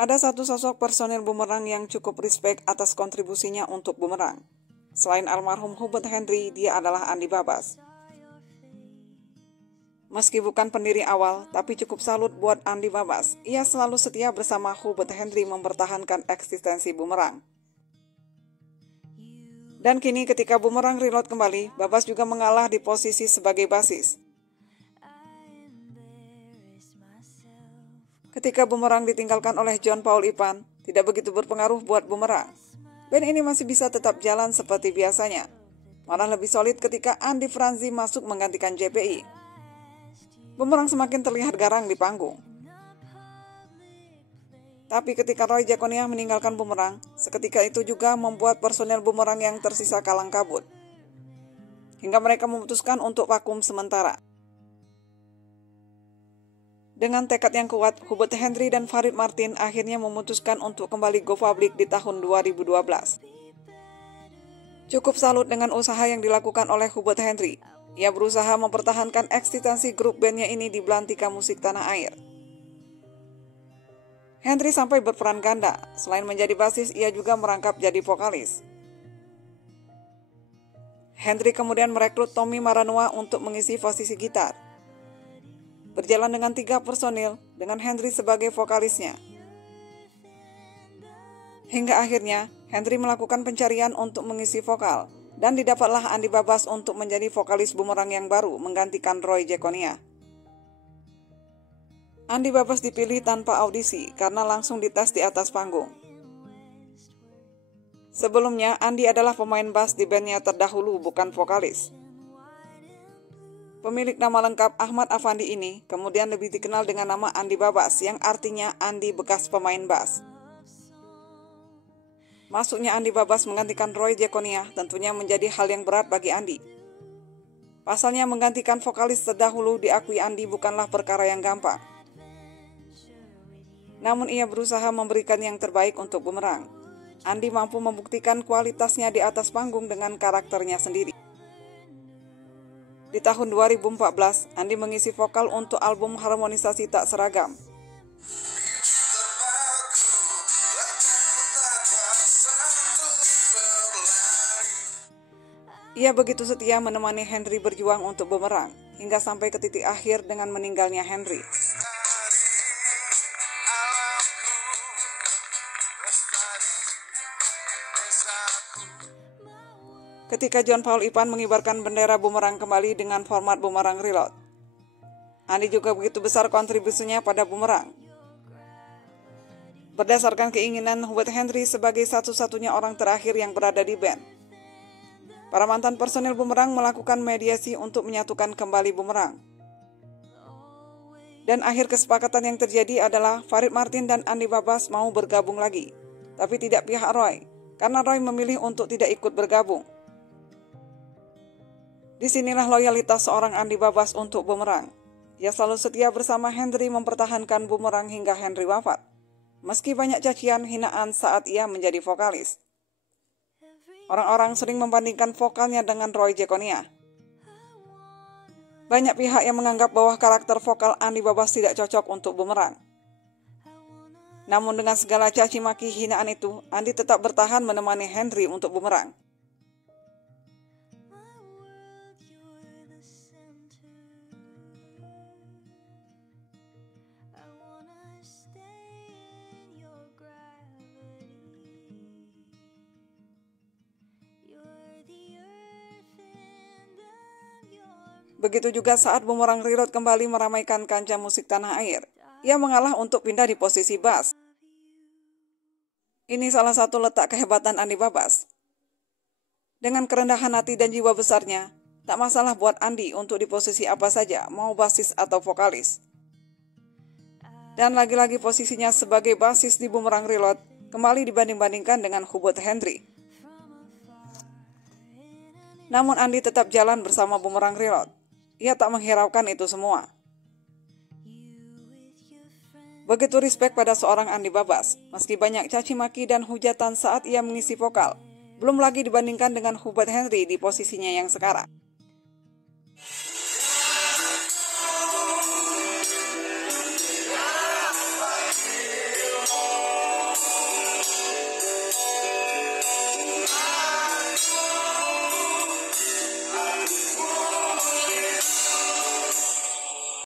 Ada satu sosok personil Bumerang yang cukup respek atas kontribusinya untuk Bumerang. Selain almarhum Hubert Henry, dia adalah Andi Babas. Meski bukan pendiri awal, tapi cukup salut buat Andi Babas. Ia selalu setia bersama Hubert Henry mempertahankan eksistensi Bumerang. Dan kini ketika Bumerang reload kembali, Babas juga mengalah di posisi sebagai basis. Ketika Bumerang ditinggalkan oleh John Paul Ipan, tidak begitu berpengaruh buat Bumerang. Band ini masih bisa tetap jalan seperti biasanya. Malah lebih solid ketika Andi Franzi masuk menggantikan JPI. Bumerang semakin terlihat garang di panggung. Tapi ketika Roy Jaconia meninggalkan Bumerang, seketika itu juga membuat personel Bumerang yang tersisa kalang kabut. Hingga mereka memutuskan untuk vakum sementara. Dengan tekad yang kuat, Hubert Henry dan Farid Martin akhirnya memutuskan untuk kembali go public di tahun 2012. Cukup salut dengan usaha yang dilakukan oleh Hubert Henry. Ia berusaha mempertahankan eksistensi grup bandnya ini di belantika musik tanah air. Henry sampai berperan ganda. Selain menjadi basis, ia juga merangkap jadi vokalis. Henry kemudian merekrut Tommy Maranua untuk mengisi posisi gitar. Berjalan dengan 3 personil, dengan Henry sebagai vokalisnya. Hingga akhirnya, Henry melakukan pencarian untuk mengisi vokal, dan didapatlah Andi Babas untuk menjadi vokalis Bumerang yang baru, menggantikan Roy Jaconia. Andi Babas dipilih tanpa audisi, karena langsung dites di atas panggung. Sebelumnya, Andi adalah pemain bass di bandnya terdahulu, bukan vokalis. Pemilik nama lengkap Ahmad Afandi ini kemudian lebih dikenal dengan nama Andi Babas, yang artinya Andi bekas pemain bass. Masuknya Andi Babas menggantikan Roy Jaconia tentunya menjadi hal yang berat bagi Andi. Pasalnya menggantikan vokalis terdahulu diakui Andi bukanlah perkara yang gampang. Namun ia berusaha memberikan yang terbaik untuk Bumerang. Andi mampu membuktikan kualitasnya di atas panggung dengan karakternya sendiri. Di tahun 2014, Andi mengisi vokal untuk album Harmonisasi Tak Seragam. Ia begitu setia menemani Henry berjuang untuk Bumerang, hingga sampai ke titik akhir dengan meninggalnya Henry. Ketika John Paul Ipan mengibarkan bendera Bumerang kembali dengan format Bumerang Reload, Andi juga begitu besar kontribusinya pada Bumerang. Berdasarkan keinginan Hubert Henry sebagai satu-satunya orang terakhir yang berada di band, para mantan personil Bumerang melakukan mediasi untuk menyatukan kembali Bumerang. Dan akhir kesepakatan yang terjadi adalah Farid Martin dan Andi Babas mau bergabung lagi, tapi tidak pihak Roy, karena Roy memilih untuk tidak ikut bergabung. Disinilah loyalitas seorang Andi Babas untuk Bumerang. Ia selalu setia bersama Henry mempertahankan Bumerang hingga Henry wafat, meski banyak cacian hinaan saat ia menjadi vokalis. Orang-orang sering membandingkan vokalnya dengan Roy Jaconia. Banyak pihak yang menganggap bahwa karakter vokal Andi Babas tidak cocok untuk Bumerang. Namun dengan segala caci maki hinaan itu, Andi tetap bertahan menemani Henry untuk Bumerang. Begitu juga saat Bumerang Reload kembali meramaikan kancah musik tanah air. Ia mengalah untuk pindah di posisi bass. Ini salah satu letak kehebatan Andi Babas. Dengan kerendahan hati dan jiwa besarnya, tak masalah buat Andi untuk di posisi apa saja, mau basis atau vokalis. Dan lagi-lagi posisinya sebagai basis di Bumerang Reload kembali dibanding-bandingkan dengan Hubert Henry. Namun Andi tetap jalan bersama Bumerang Reload. Ia tak menghiraukan itu semua. Begitu respek pada seorang Andi Babas, meski banyak caci maki dan hujatan saat ia mengisi vokal, belum lagi dibandingkan dengan Hubert Henry di posisinya yang sekarang.